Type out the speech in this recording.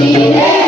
চিরে